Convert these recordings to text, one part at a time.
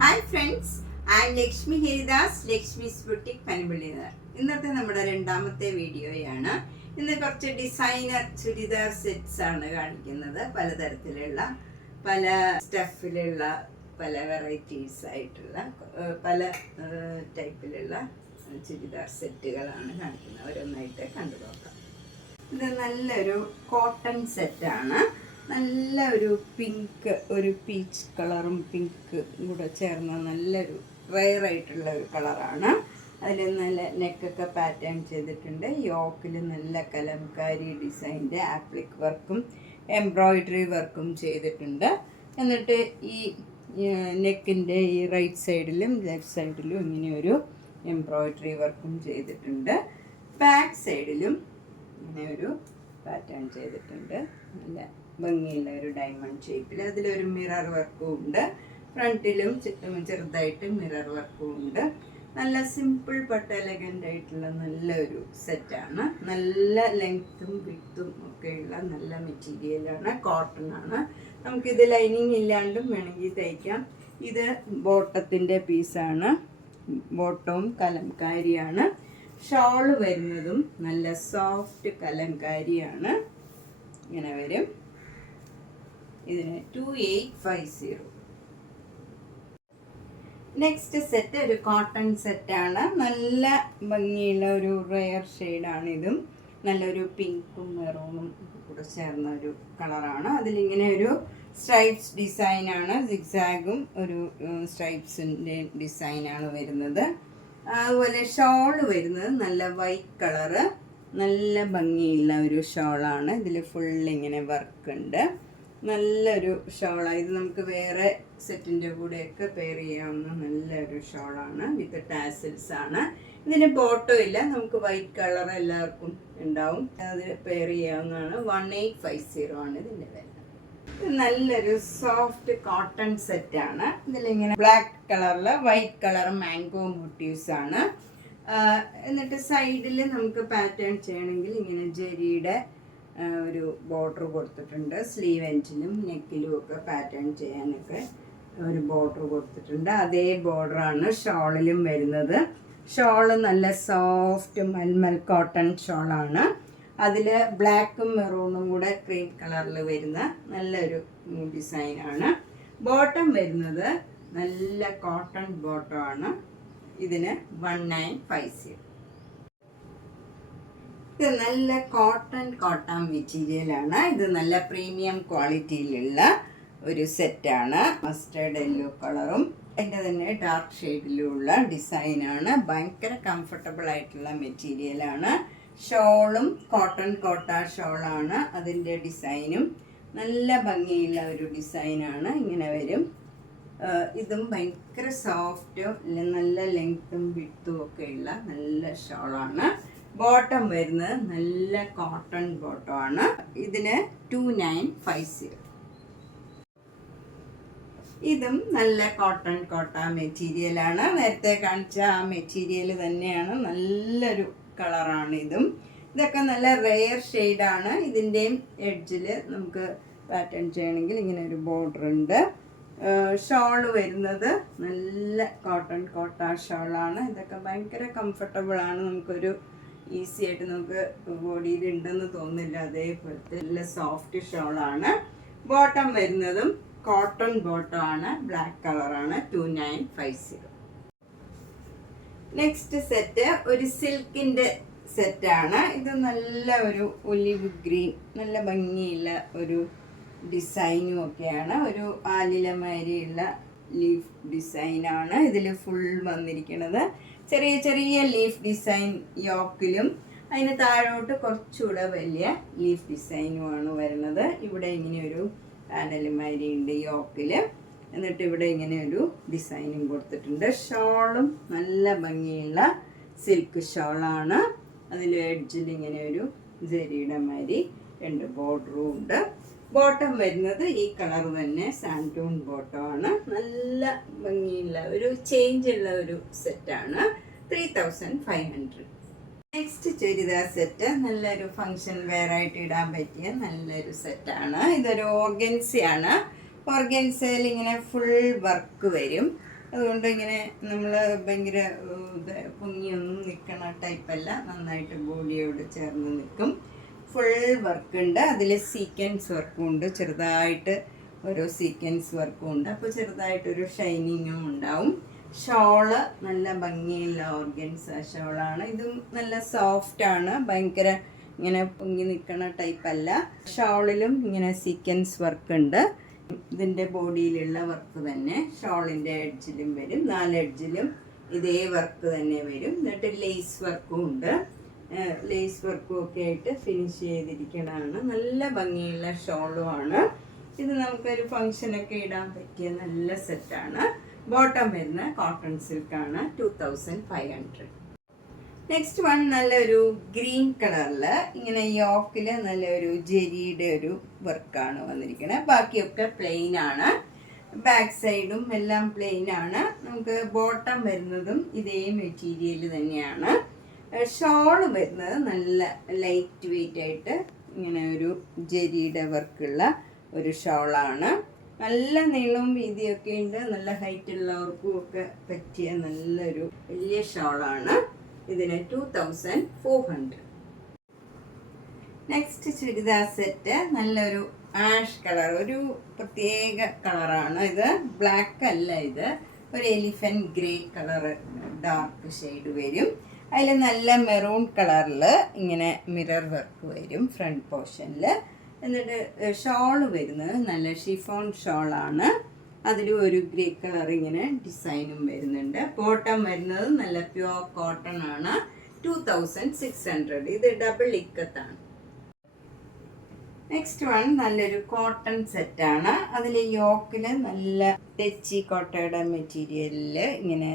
Hi friends, I'm Lakshmi Haridas, Lakshmi's boutique പനമ്പള്ളിനാർ. ഇന്നത്തെ നമ്മുടെ രണ്ടാമത്തെ വീഡിയോയാണ്. ഇന്ന് കുറച്ച് ഡിസൈനർ ചുരിദാർ സെറ്റ്സ് ആണ് കാണിക്കുന്നത്. പലതരത്തിലുള്ള പല സ്റ്റഫിലുള്ള പല വെറൈറ്റീസ് ആയിട്ടുള്ള പല ടൈപ്പിലുള്ള ചുരിദാർ സെറ്റുകളാണ് കാണിക്കുന്നത്. ഓരോന്നായിട്ട് കണ്ടു നോക്കാം. ഇത് നല്ലൊരു കോട്ടൺ സെറ്റാണ്. നല്ല ഒരു പിങ്ക്, ഒരു പീച്ച് കളറും പിങ്ക് കൂടെ ചേർന്ന നല്ലൊരു റെയർ ആയിട്ടുള്ള ഒരു കളറാണ്. അതിൽ നല്ല നെക്കൊക്കെ പാറ്റേൺ ചെയ്തിട്ടുണ്ട്. യോക്കിൽ നല്ല കലംകാരി ഡിസൈൻ്റെ ആപ്ലിക് വർക്കും എംബ്രോയിഡറി വർക്കും ചെയ്തിട്ടുണ്ട്. എന്നിട്ട് ഈ നെക്കിൻ്റെ ഈ റൈറ്റ് സൈഡിലും ലെഫ്റ്റ് സൈഡിലും ഇങ്ങനെയൊരു എംബ്രോയിഡറി വർക്കും ചെയ്തിട്ടുണ്ട്. ബാക്ക് സൈഡിലും ഇങ്ങനെ ഒരു പാറ്റേൺ ചെയ്തിട്ടുണ്ട്. നല്ല ഭംഗിയുള്ള ഒരു ഡയമണ്ട് ഷേപ്പിൽ. അതിലൊരു മിറർ വർക്കും ഉണ്ട്. ഫ്രണ്ടിലും ചെറുതായിട്ട് മിറർ വർക്കും ഉണ്ട്. നല്ല സിമ്പിൾ ബട്ട് എലഗൻ്റ് ആയിട്ടുള്ള നല്ലൊരു സെറ്റാണ്. നല്ല ലെങ്ത്തും വിഡ്ത്തും ഒക്കെയുള്ള നല്ല മെറ്റീരിയലാണ്. കോട്ടൺ ആണ്. നമുക്കിത് ലൈനിങ് ഇല്ലാണ്ടും വേണമെങ്കിൽ തയ്ക്കാം. ഇത് ബോട്ടത്തിൻ്റെ പീസാണ്. ബോട്ടവും കലംകാരിയാണ്. ഷോള് വരുന്നതും നല്ല സോഫ്റ്റ് കലംകാരിയാണ്. ഇങ്ങനെ വരും. ഇതിന് 2850. നെക്സ്റ്റ് സെറ്റ് ഒരു കോട്ടൺ സെറ്റാണ്. നല്ല ഭംഗിയുള്ള ഒരു റെയർ ഷെയ്ഡാണ്. ഇതും നല്ലൊരു പിങ്കും മെറൂണും കൂടെ ചേർന്ന ഒരു കളറാണ്. അതിലിങ്ങനെ ഒരു സ്ട്രൈപ്സ് ഡിസൈനാണ്. സിഗ്സാഗും ഒരു സ്ട്രൈപ്സിൻ്റെ ഡിസൈനാണ് വരുന്നത്. അതുപോലെ ഷോള് വരുന്നത് നല്ല വൈറ്റ് കളറ്. നല്ല ഭംഗിയുള്ള ഒരു ഷോളാണ്. ഇതിൽ ഫുൾ ഇങ്ങനെ വർക്ക് ഉണ്ട്. നല്ലൊരു ഷോളാണ്. ഇത് നമുക്ക് വേറെ സെറ്റിൻ്റെ കൂടെയൊക്കെ പെയർ ചെയ്യാവുന്ന നല്ലൊരു ഷോളാണ്. വിത്ത് ടാസിൽസ് ആണ്. ഇതിന് ബോട്ടം ഇല്ല. നമുക്ക് വൈറ്റ് കളർ എല്ലാവർക്കും ഉണ്ടാവും. അത് പെയർ ചെയ്യാവുന്നതാണ്. 1850 ആണ് ഇതിൻ്റെ വില. നല്ലൊരു സോഫ്റ്റ് കോട്ടൺ സെറ്റാണ്. ഇതിലിങ്ങനെ ബ്ലാക്ക് കളറിൽ വൈറ്റ് കളർ മാംഗോ മോട്ടീവ്സ് ആണ്. എന്നിട്ട് സൈഡിൽ നമുക്ക് പാറ്റേൺ ചെയ്യണമെങ്കിൽ ഇങ്ങനെ ജെരിയുടെ ഒരു ബോർഡർ കൊടുത്തിട്ടുണ്ട്. സ്ലീവ് എൻഡിലും നെക്കിലും ഒക്കെ പാറ്റേൺ ചെയ്യാനൊക്കെ ഒരു ബോർഡർ കൊടുത്തിട്ടുണ്ട്. അതേ ബോർഡറാണ് ഷോളിലും വരുന്നത്. ഷോള് നല്ല സോഫ്റ്റ് മൽമൽ കോട്ടൺ ഷോളാണ്. അതിൽ ബ്ലാക്കും മെറൂണും കൂടെ ക്രീം കളറിൽ വരുന്ന നല്ലൊരു ഡിസൈനാണ്. ബോട്ടം വരുന്നത് നല്ല കോട്ടൺ ബോട്ടമാണ്. ഇതിന് 1950. ഇത് നല്ല കോട്ടൺ മെറ്റീരിയലാണ്. ഇത് നല്ല പ്രീമിയം ക്വാളിറ്റിയിലുള്ള ഒരു സെറ്റാണ്. മസ്റ്റേർഡ് യെല്ലോ കളറും അതിൻ്റെ തന്നെ ഡാർക്ക് ഷെയ്ഡിലുള്ള ഡിസൈനാണ്. ഭയങ്കര കംഫർട്ടബിൾ ആയിട്ടുള്ള മെറ്റീരിയലാണ്. ഷോളും കോട്ട ഷോളാണ്. അതിൻ്റെ ഡിസൈനും നല്ല ഭംഗിയുള്ള ഒരു ഡിസൈനാണ്. ഇങ്ങനെ വരും. ഇതും ഭയങ്കര സോഫ്റ്റും നല്ല ലെങ്ത്തും വിഡ്ത്തും ഒക്കെയുള്ള നല്ല ഷോളാണ്. ബോട്ടം വരുന്നത് നല്ല കോട്ടൺ ബോട്ടമാണ്. ഇതിന് 2950. ഇതും നല്ല കോട്ടൺ മെറ്റീരിയലാണ്. നേരത്തെ കാണിച്ച ആ മെറ്റീരിയൽ തന്നെയാണ്. നല്ലൊരു കളറാണ് ഇതും. ഇതൊക്കെ നല്ല റെയർ ഷെയ്ഡാണ്. ഇതിൻ്റെയും എഡ്ജിൽ നമുക്ക് പാറ്റേൺ ചെയ്യണമെങ്കിൽ ഇങ്ങനെ ഒരു ബോർഡർ ഉണ്ട്. ഷോള് വരുന്നത് നല്ല കോട്ട ഷോളാണ്. ഇതൊക്കെ ഭയങ്കര കംഫർട്ടബിളാണ്. നമുക്കൊരു ഈസി ആയിട്ട് നമുക്ക് ബോഡിയിൽ ഉണ്ടെന്ന് തോന്നില്ല. അതേപോലത്തെ നല്ല സോഫ്റ്റ് ഷോളാണ്. ബോട്ടം വരുന്നതും കോട്ടൺ ബോട്ടം ആണ്. ബ്ലാക്ക് കളറാണ്. 2950. നെക്സ്റ്റ് സെറ്റ് ഒരു സിൽക്കിൻ്റെ സെറ്റാണ്. ഇത് നല്ല ഒരു ഒലിവ് ഗ്രീൻ, നല്ല ഭംഗിയുള്ള ഒരു ഡിസൈനും ഒക്കെയാണ്. ഒരു ആലിലമാരിയുള്ള ലീഫ് ഡിസൈനാണ് ഇതിൽ ഫുൾ വന്നിരിക്കുന്നത്. ചെറിയ ലീഫ് ഡിസൈൻ യോക്കിലും അതിന് താഴോട്ട് കുറച്ചുകൂടെ വലിയ ലീഫ് ഡിസൈനുമാണ് വരുന്നത്. ഇവിടെ ഇങ്ങനെയൊരു പാനലുമാരിയുണ്ട് യോക്കിൽ. എന്നിട്ട് ഇവിടെ ഇങ്ങനെയൊരു ഡിസൈനും കൊടുത്തിട്ടുണ്ട്. ഷോളും നല്ല ഭംഗിയുള്ള സിൽക്ക് ഷോളാണ്. അതിൽ എഡ്ജിൽ ഇങ്ങനെയൊരു ജെരിയുടെ മാതിരി 2 ബോർഡറും ഉണ്ട്. ബോട്ടം വരുന്നത് ഈ കളർ തന്നെ സാൻഡൂൺ ബോട്ടമാണ്. നല്ല ഭംഗിയുള്ള ഒരു ചേഞ്ച് ഉള്ള ഒരു സെറ്റാണ്. 3500. നെക്സ്റ്റ് ചുരിദാർ സെറ്റ് നല്ലൊരു ഫങ്ഷൻ വെയർ ആയിട്ട് ഇടാൻ പറ്റിയ നല്ലൊരു സെറ്റാണ്. ഇതൊരു ഓർഗൻസയാണ്. ഓർഗൻസയിൽ ഇങ്ങനെ ഫുൾ വർക്ക് വരും. അതുകൊണ്ട് ഇങ്ങനെ നമ്മൾ ഭയങ്കര പൊങ്ങിയൊന്നും നിൽക്കണ ടൈപ്പല്ല, നന്നായിട്ട് ബോഡിയോട് ചേർന്ന് നിൽക്കും. ഫുൾ വർക്കുണ്ട്, അതിൽ സീക്വൻസ് വർക്കും ഉണ്ട്, ചെറുതായിട്ട് ഓരോ സീക്വൻസ് വർക്കും ഉണ്ട്. അപ്പോൾ ചെറുതായിട്ടൊരു ഷൈനിങ്ങും ഉണ്ടാവും. ഷോള് നല്ല ഭംഗിയുള്ള ഓർഗൻസ ഷോളാണ്. ഇതും നല്ല സോഫ്റ്റാണ്, ഭയങ്കര ഇങ്ങനെ പൊങ്ങി നിൽക്കണ ടൈപ്പല്ല. ഷോളിലും ഇങ്ങനെ സീക്വൻസ് വർക്ക് ഉണ്ട്. ഇതിൻ്റെ ബോഡിയിലുള്ള വർക്ക് തന്നെ ഷോളിൻ്റെ എഡ്ജിലും വരും, 4 എഡ്ജിലും ഇതേ വർക്ക് തന്നെ വരും. എന്നിട്ട് ലേസ് വർക്കും ഉണ്ട്, ലേസ് വർക്കും ഒക്കെ ആയിട്ട് ഫിനിഷ് ചെയ്തിരിക്കണതാണ്. നല്ല ഭംഗിയുള്ള ഷോളുമാണ് ഇത്. നമുക്കൊരു ഫങ്ഷനൊക്കെ ഇടാൻ പറ്റിയ നല്ല സെറ്റാണ്. ബോട്ടം വരുന്ന കോട്ടൺ സിൽക്കാണ്, 2500. നെക്സ്റ്റ് വൺ നല്ലൊരു ഗ്രീൻ കളറിൽ ഇങ്ങനെ യോക്കിൽ നല്ലൊരു ജെരിയുടെ ഒരു വർക്കാണ് വന്നിരിക്കുന്നത്. ബാക്കിയൊക്കെ പ്ലെയിൻ ആണ്, ബാക്ക് സൈഡും എല്ലാം പ്ലെയിൻ ആണ്. നമുക്ക് ബോട്ടം വരുന്നതും ഇതേ മെറ്റീരിയൽ തന്നെയാണ്. ഷോള് വരുന്നത് നല്ല ലൈറ്റ് വെയിറ്റ് ആയിട്ട് ഇങ്ങനെ ഒരു ജെരിയുടെ വർക്കുള്ള ഒരു ഷോളാണ്. നല്ല നീളവും വീതിയൊക്കെ ഉണ്ട്, നല്ല ഹൈറ്റ് ഉള്ളവർക്കും ഒക്കെ പറ്റിയ നല്ലൊരു വലിയ ഷോളാണ്. ഇതിന് 2400. നെക്സ്റ്റ് ചുരിദാർ സെറ്റ് നല്ലൊരു ആഷ് കളർ, ഒരു പ്രത്യേക കളറാണ് ഇത്. ബ്ലാക്ക് അല്ല, ഇത് ഒരു elephant grey colour dark shade വരും. അതിൽ നല്ല മെറൂൺ കളറിൽ ഇങ്ങനെ മിറർ വർക്ക് വരും ഫ്രണ്ട് പോർഷനിൽ. എന്നിട്ട് ഷോള് വരുന്നത് നല്ല ഷിഫോൺ ഷോളാണ്, അതിൽ ഒരു ഗ്രേ കളർ ഇങ്ങനെ ഡിസൈനും വരുന്നുണ്ട്. ബോട്ടം വരുന്നത് നല്ല പ്യുവർ കോട്ടൺ ആണ്, 2600. ഇത് ഡബിൾ ഇക്കത്താണ്. നെക്സ്റ്റ് വൺ നല്ലൊരു കോട്ടൺ സെറ്റാണ്. അതിൽ യോക്കിൽ നല്ല തെച്ചി കോട്ടയുടെ മെറ്റീരിയലിൽ ഇങ്ങനെ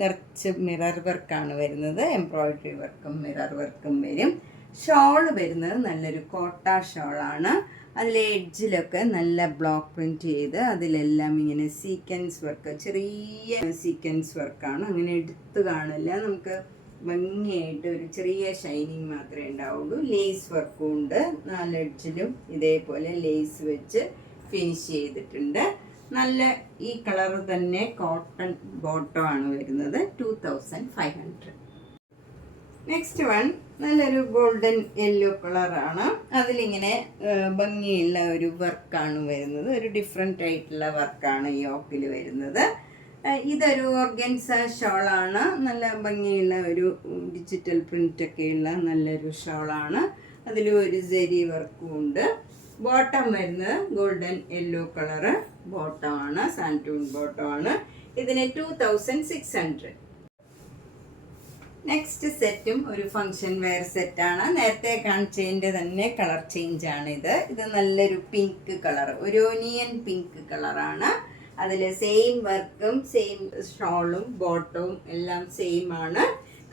നിറച്ച് മിറർ വർക്കാണ് വരുന്നത്. എംബ്രോയിഡറി വർക്കും മിറർ വർക്കും വരും. ഷോള് വരുന്നത് നല്ലൊരു കോട്ട ഷോളാണ്. അതിലെ എഡ്ജിലൊക്കെ നല്ല ബ്ലോക്ക് പ്രിൻറ്റ് ചെയ്ത് അതിലെല്ലാം ഇങ്ങനെ സീക്വൻസ് വർക്ക്, ചെറിയ സീക്വൻസ് വർക്കാണ്. അങ്ങനെ എടുത്ത് കാണില്ല, നമുക്ക് ഭംഗിയായിട്ട് ഒരു ചെറിയ ഷൈനിങ് മാത്രമേ ഉണ്ടാവുള്ളൂ. ലേസ് വർക്കും ഉണ്ട്, 4 എഡ്ജിലും ഇതേപോലെ ലേസ് വെച്ച് ഫിനിഷ് ചെയ്തിട്ടുണ്ട്. നല്ല ഈ കളർ തന്നെ കോട്ടൺ ബോട്ടം ആണ് വരുന്നത്, 2500. നെക്സ്റ്റ് വൺ നല്ലൊരു ഗോൾഡൻ യെല്ലോ കളറാണ്. അതിലിങ്ങനെ ഭംഗിയുള്ള ഒരു വർക്കാണ് വരുന്നത്, ഒരു ഡിഫറെൻ്റ് ആയിട്ടുള്ള വർക്കാണ് യോക്കിൽ വരുന്നത്. ഇതൊരു ഓർഗൻസ ഷോളാണ്, നല്ല ഭംഗിയുള്ള ഒരു ഡിജിറ്റൽ പ്രിൻ്റൊക്കെയുള്ള നല്ലൊരു ഷോളാണ്. അതിൽ ഒരു സെരി വർക്കും ഉണ്ട്. ബോട്ടം വരുന്നത് ഗോൾഡൻ യെല്ലോ കളറ് ബോട്ടമാണ്, സാൻറ്റൂൺ ബോട്ടമാണ്. ഇതിന് 2600. നെക്സ്റ്റ് സെറ്റും ഒരു ഫങ്ഷൻ വെയർ സെറ്റാണ്. നേരത്തെ കാണിച്ചതിൻ്റെ തന്നെ കളർ ചേഞ്ച് ആണ് ഇത്. ഇത് നല്ലൊരു പിങ്ക് കളർ, ഒരു ഓനിയൻ പിങ്ക് കളറാണ്. അതിൽ സെയിം വർക്കും സെയിം ഷോളും ബോട്ടവും എല്ലാം സെയിം ആണ്,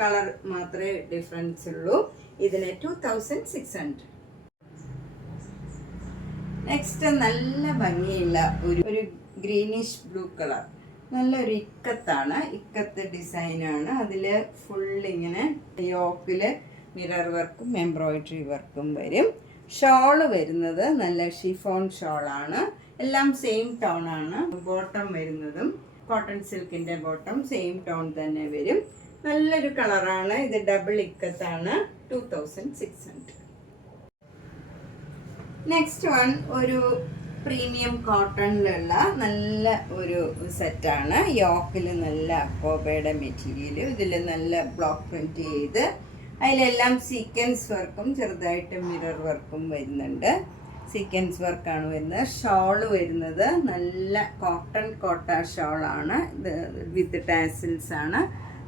കളർ മാത്രമേ ഡിഫറൻസ് ഉള്ളൂ. ഇതിന് 2600. നെക്സ്റ്റ് നല്ല ഭംഗിയുള്ള ഒരു ഗ്രീനിഷ് ബ്ലൂ കളർ, നല്ലൊരു ഇക്കത്താണ്, ഇക്കത്ത് ഡിസൈനാണ്. അതിൽ ഫുൾ ഇങ്ങനെ യോക്കിൽ മിറർ വർക്കും എംബ്രോയിഡറി വർക്കും വരും. ഷോള് വരുന്നത് നല്ല ഷിഫോൺ ഷോളാണ്, എല്ലാം സെയിം ടോൺ ആണ്. ബോട്ടം വരുന്നതും കോട്ടൺ സിൽക്കിൻ്റെ ബോട്ടം സെയിം ടോൺ തന്നെ വരും. നല്ലൊരു കളറാണ് ഇത്, ഡബിൾ ഇക്കത്താണ്, 2600. നെക്സ്റ്റ് വൺ ഒരു പ്രീമിയം കോട്ടണിലുള്ള നല്ല ഒരു സെറ്റാണ്. യോക്കിൽ നല്ല അക്കോബയുടെ മെറ്റീരിയൽ, ഇതിൽ നല്ല ബ്ലോക്ക് പ്രിൻറ്റ് ചെയ്ത് അതിലെല്ലാം സീക്വൻസ് വർക്കും ചെറുതായിട്ട് മിറർ വർക്കും വരുന്നുണ്ട്. സീക്വൻസ് വർക്കാണ് വരുന്നത്. ഷോള് വരുന്നത് നല്ല കോട്ട ഷോളാണ്, ഇത് വിത്ത് ടാസിൽസ് ആണ്.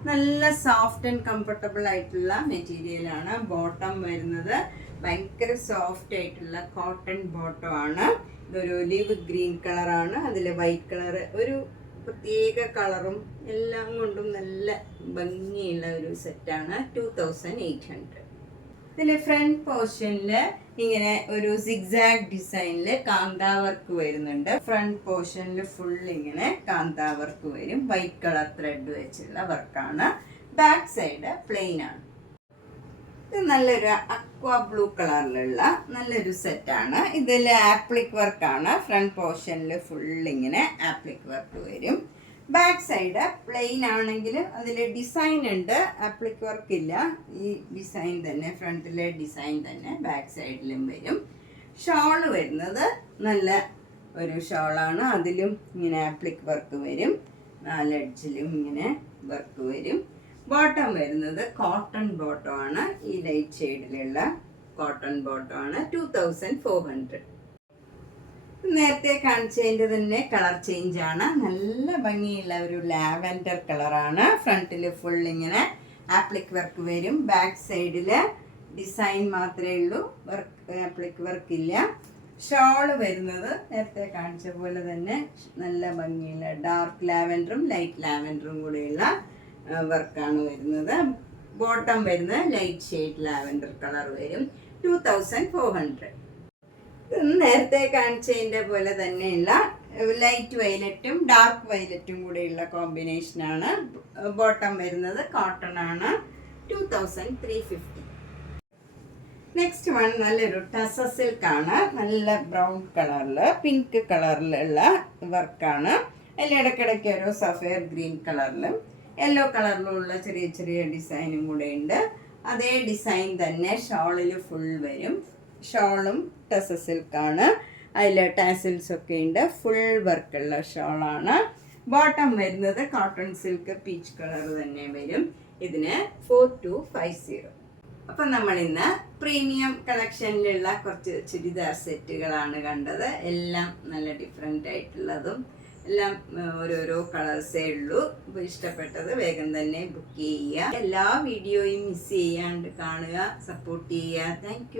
നല്ല സോഫ്റ്റ് ആൻഡ് കംഫർട്ടബിൾ ആയിട്ടുള്ള മെറ്റീരിയലാണ്. ബോട്ടം വരുന്നത് ഭയങ്കര സോഫ്റ്റ് ആയിട്ടുള്ള കോട്ടൺ ബോട്ടം ആണ്. ഇതൊരു ഒലിവ് ഗ്രീൻ കളറാണ്, അതിൽ വൈറ്റ് കളർ ഒരു പ്രത്യേക കളറും എല്ലാം കൊണ്ടും നല്ല ഭംഗിയുള്ള ഒരു സെറ്റാണ്, 2800. ഇതിൽ ഫ്രണ്ട് പോർഷനിൽ ഇങ്ങനെ ഒരു സിഗ്സാഗ് ഡിസൈനിൽ കാന്താ വർക്ക് വരുന്നുണ്ട്. ഫ്രണ്ട് പോർഷനിൽ ഫുൾ ഇങ്ങനെ കാന്താ വർക്ക് വരും, വൈറ്റ് കളർ ത്രെഡ് വെച്ചുള്ള വർക്കാണ്. ബാക്ക് സൈഡ് പ്ലെയിൻ ആണ്. ഇത് നല്ലൊരു അക്വ ബ്ലൂ കളറിലുള്ള നല്ലൊരു സെറ്റാണ്. ഇതിൽ ആപ്ലിക് വർക്കാണ്. ഫ്രണ്ട് പോർഷനിൽ ഫുൾ ഇങ്ങനെ ആപ്ലിക് വർക്ക് വരും. ബാക്ക് സൈഡ് പ്ലെയിൻ ആണെങ്കിലും അതിൽ ഡിസൈൻ ഉണ്ട്, ആപ്ലിക് വർക്ക് ഇല്ല. ഈ ഡിസൈൻ തന്നെ, ഫ്രണ്ടിലെ ഡിസൈൻ തന്നെ ബാക്ക് സൈഡിലും വരും. ഷോള് വരുന്നത് നല്ല ഒരു ഷോളാണ്, അതിലും ഇങ്ങനെ ആപ്ലിക് വർക്ക് വരും, 4 എഡ്ജിലും ഇങ്ങനെ വർക്ക് വരും. ബോട്ടം വരുന്നത് കോട്ടൺ ബോട്ടം ആണ്, ഈ ലൈറ്റ് ഷെയ്ഡിലുള്ള കോട്ടൺ ബോട്ടം ആണ്. 2400. നേരത്തെ കാണിച്ചതിൻ്റെ തന്നെ കളർ ചേഞ്ച് ആണ്. നല്ല ഭംഗിയുള്ള ഒരു ലാവൻഡർ കളറാണ്. ഫ്രണ്ടിൽ ഫുൾ ഇങ്ങനെ ആപ്ലിക് വർക്ക് വരും, ബാക്ക് സൈഡിൽ ഡിസൈൻ മാത്രമേ ഉള്ളൂ, വർക്ക് ആപ്ലിക് വർക്ക് ഇല്ല. ഷോള് വരുന്നത് നേരത്തെ കാണിച്ച പോലെ തന്നെ നല്ല ഭംഗിയുള്ള ഡാർക്ക് ലാവൻഡറും ലൈറ്റ് ലാവൻഡറും കൂടെയുള്ള വർക്കാണ് വരുന്നത്. ബോട്ടം വരുന്നത് ലൈറ്റ് ഷെയ്ഡ് ലാവൻഡർ കളർ വരും. 2400. നേരത്തെ കാണിച്ചതിൻ്റെ പോലെ തന്നെയുള്ള ലൈറ്റ് വയലറ്റും ഡാർക്ക് വയലറ്റും കൂടെയുള്ള കോമ്പിനേഷനാണ്. ബോട്ടം വരുന്നത് കോട്ടൺ ആണ്. 2350. നെക്സ്റ്റ് വൺ നല്ലൊരു ടസ സിൽക്കാണ്, നല്ല ബ്രൗൺ കളറിൽ പിങ്ക് കളറിലുള്ള വർക്കാണ്. അതിൽ ഇടയ്ക്കിടയ്ക്ക് ഒരു സഫയർ ഗ്രീൻ കളറിലും യെല്ലോ കളറിലുള്ള ചെറിയ ചെറിയ ഡിസൈനും കൂടെ ഉണ്ട്. അതേ ഡിസൈൻ തന്നെ ഷോളിൽ ഫുൾ വരും. ഷോളും ടസ സിൽക്കാണ്, അതിൽ ടാസിൽസ് ഒക്കെ ഉണ്ട്. ഫുൾ വർക്കുള്ള ഷോളാണ്. ബോട്ടം വരുന്നത് കോട്ടൺ സിൽക്ക് പീച്ച് കളർ തന്നെ വരും. ഇതിന് 4250. അപ്പം നമ്മൾ ഇന്ന് പ്രീമിയം കളക്ഷനിലുള്ള കുറച്ച് ചുരിദാർ സെറ്റുകളാണ് കണ്ടത്. എല്ലാം നല്ല ഡിഫറെൻ്റ് ആയിട്ടുള്ളതും എല്ലാം ഓരോരോ കളേഴ്സേ ഉള്ളൂ. അപ്പോൾ ഇഷ്ടപ്പെട്ടത് വേഗം തന്നെ ബുക്ക് ചെയ്യുക. എല്ലാ വീഡിയോയും മിസ് ചെയ്യാണ്ട് കാണുക, സപ്പോർട്ട് ചെയ്യുക. താങ്ക്